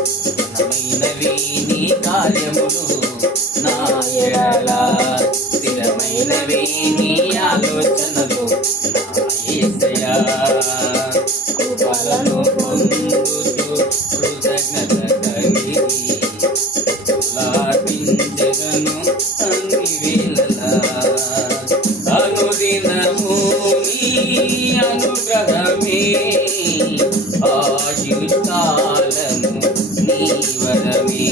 ఘనమైనవి నీ కార్యములు నా ఎడల, స్థిరమైనవి నీ ఆలోచనలు నా యేసయ్యా. కృపలను పొందుతూ కృతజ్ఞత కలిగి లాభించగను అన్ని వేళలా. అనుదినము నీ అనుగ్రహమే, ఆయుష్కాలము నీ వరమే.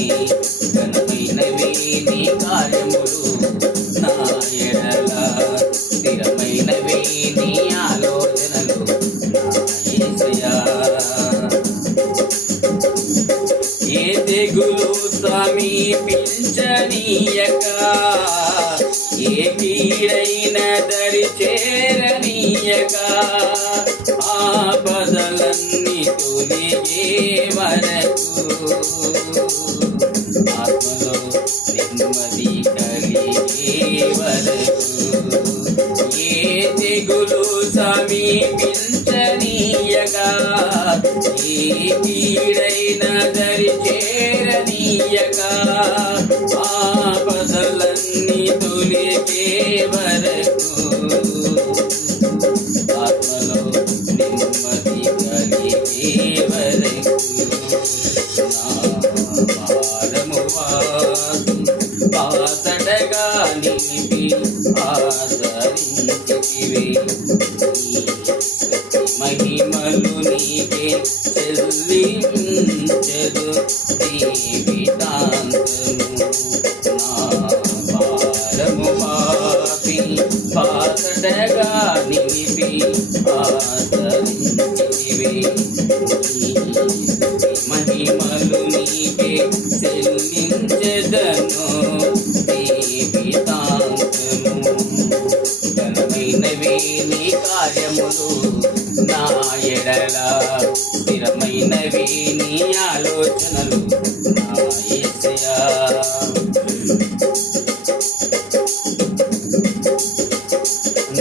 ఘనమైనవి నీ కార్యములు నా ఎడల, స్థిరమైనవి నీ ఆలోచనలు నా యేసయ్యా. ఏ తెగులు సమీపించనీయక, ఏ కీడైన దరి చేరనీయక, ఆపదలన్నీ తొలిగే వరకు ఆత్మలో నెమ్మది కలిగే వరకు. ఏ తెగులు సమీపించనీయక, ఏ కీడైన దరి చేరనీయక, ఆపదలన్నీ తొలిగే వరకు ఆత్మలో నెమ్మది కలిగే వరకు. నా భారము పాతడగా నిలిపి ఆదరించితివి. మహిమలు నీకే చెల్లించెదు జీవితాంతము. నా భారము పాతడగా నిలిపి ఆదరించితివి. మహిమలు నీకే చెల్లించెదను జీవితాంతము. ఘనమైనవి నీ కార్యములు నా ఎడల, స్థిరమైనవి నీ ఆలోచనలు నా యేసయ్యా.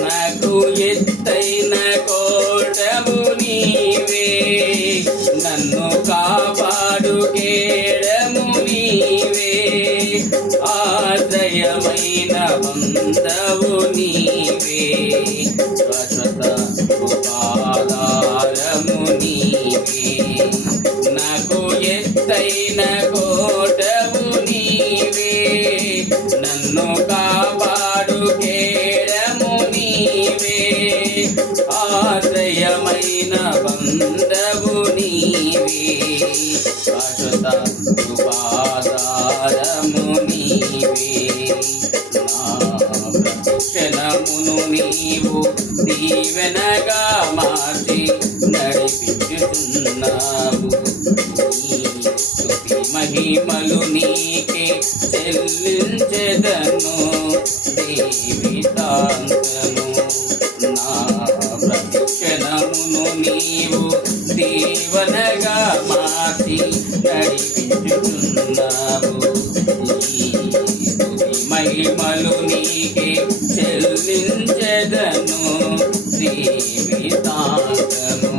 నాకు ఎత్తైన కోటము నీవే, నన్ను కాపాడు కేడము నీవే. ఆశ్రయమైన బంధవు నీవే, శాశ్వత ఉపాధారము నీవే. నాకు ఎత్తైన కోటము నీవే, నన్ను కాపాడు కేడము నీవే. ఆశ్రయమైన బంధవు నీవే, శాశ్వత ఉపాధారము నీవే. నా ప్రతిక్షణమును నీవు దీవెనగా మార్చి నడిపించుతున్నావు. స్తుతి మహిమలు నీకే చెల్లించెదను జీవితాంతము. నా ప్రతిక్షణమును నీవు దీవెనగా మార్చి నడిపించుతున్నావు. మహిమలు నీకే చెల్లించెదను జీవితాంతము.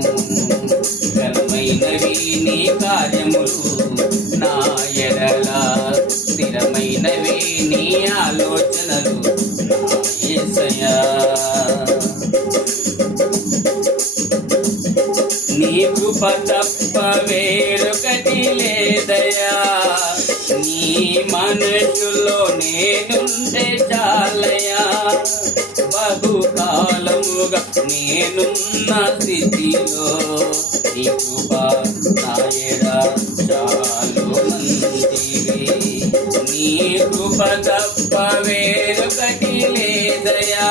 ఘనమైనవి నీ కార్యములు నా ఎడల, స్థిరమైనవి నీ ఆలోచనలు నా యేసయ్యా. నీ కృప తప్ప వేరొకటి లేదయా, నీ మనసులో నేనుంటే చాలయా. బహుకాలముగా నేనున్న స్థితిలో నీ కృప నా ఎడ చాలునంటివి. నీ కృప తప్ప వేరొకటి లేదయా,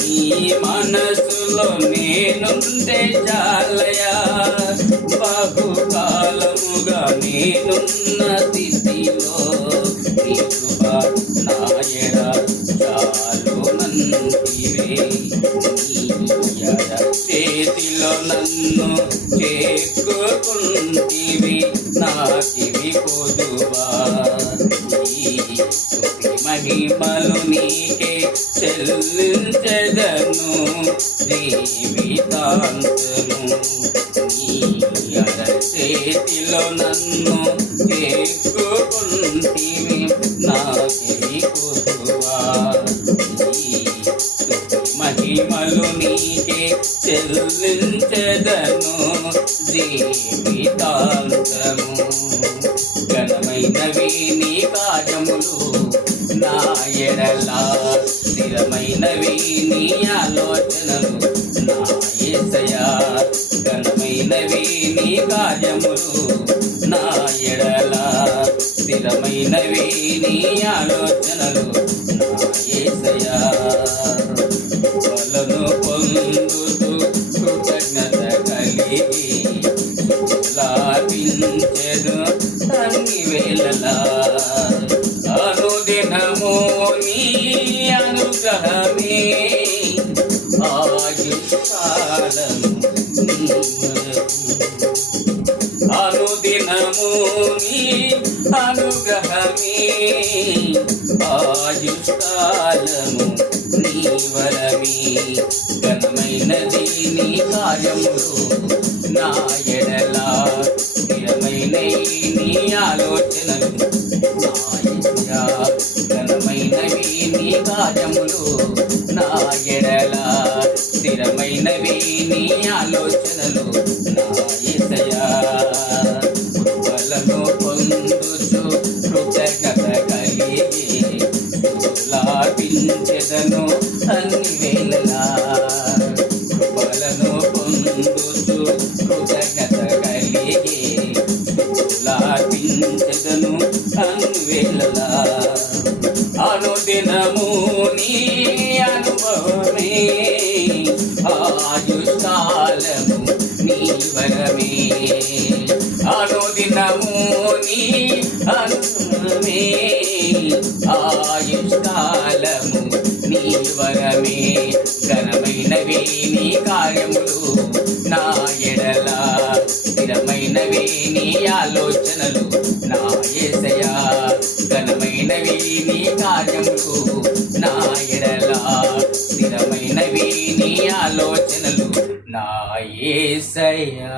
నీ మనసులో నేనుంటే చాలయా. బహుకాలముగా నేనున్న స్థితిలో నీ కృప నా ఎడ చాలునంటివే. నీ ఎడ చేతిలో నన్ను చేకుకుంటివి, నాకివి పొదువా. మహిమలు నీకే చెల్లించెదను జీవితాంతము నీ అరచేతిలో నన్ను చేసుకుంటివి నాకివి కొదువా మహిమలు నీకే చెల్లించెదను జీవితాంతము ఘనమైనవి నీ కార్యములు నా ఎడల స్థిరమైనవి నీ ఆలోచనలు నా యేసయ్యా ఘనమైనవి నీ కార్యములు నా ఎడల స్థిరమైనవి నీ ఆలోచనలు నా యేసయ్యా వలను పొందుతూ కృతజ్ఞత కలిగి లాభించెదు అన్ని వేళలా అనుదినము నీ అనుగ్రహమే ఆయుష్కాలము అనుదినము నీ అనుగ్రహమే ఆయుష్కాలము నీ వరమే ఘనమైనది నీ కార్యములు నా ఎడల స్థిరమైన నీ ఆలోచనలు నా యేసయ్యా ఘనమైనవి నీ కార్యములు నా ఎడల స్థిరమైనవి నీ ఆలోచనలు నా యేసయ్యా కృపలను పొందుచు కృతజ్ఞత కలిగి లాభించెదను అన్ని వేళలా కృపలను పొందుచు కృతజ్ఞత కలిగి లాభించెదను అన్ని వేళలా అనుదినము నీ అనుభవమే ఆయుష్కాలము నీ వరమే అనుదినము నీ అనుభవమే ఆయుష్కాలము నీ వరమే ఘనమైనవి నీ కార్యములు నా ఎడల స్థిరమైనవి నీ ఆలోచనలు నా యేసయ్యా ఘనమైనవి నీ కార్యములు నా ఎడల స్థిరమైనవి నీ ఆలోచనలు నా యేసయ్యా.